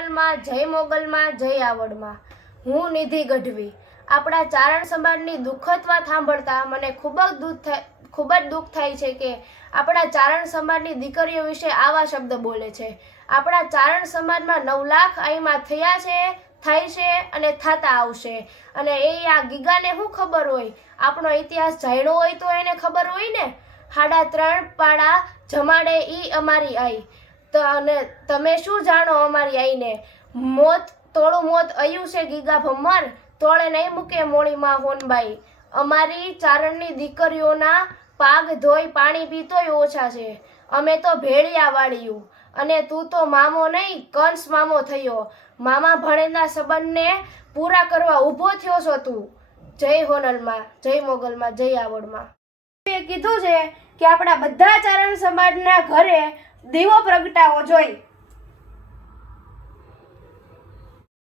હોનલમાં, જય મોગલમાં, જય આવડમાં। હું નિધિ ગઢવી। આપણા ચારણ સમાજની દુઃખદ વાત સાંભળતા મને ખૂબ જ દુઃખ થાય છે કે આપણા ચારણ સમાજની દીકરીઓ વિશે આવા શબ્દ બોલે છે। આપણા ચારણ સમાજમાં 9 લાખ આઈમાં થયા છે, થાય છે અને થતા આવશે। અને આ ગીગાને શું ખબર હોય? આપણો ઇતિહાસ જાણ્યો હોય તો એને ખબર હોય ને। 3.5 પાડા જમાડે ઈ અમારી આઈ। તો અને તમે શું જાણો અમારી આઈને? તોળું મોત અયું છે ગીગા ભમ્મર, તોળે નહીં મૂકે મોણીમાં હોનબાઈ। અમારી ચારણની દીકરીઓના પાગ ધોઈ પાણી પીતોય ઓછા છે। અમે તો ભેળિયા વાળ્યું અને તું તો મામો નહીં, કંસ મામો થયો। મામા ભણેના સંબંધને પૂરા કરવા ઊભો થયો છો તું। જય હોનલમાં, જય મોગલમાં, જય આવડમાં। એ કીધું છે કે આપણા બધા ચારણ સમાજના ઘરે દીવો પ્રગટાવવો જોઈએ।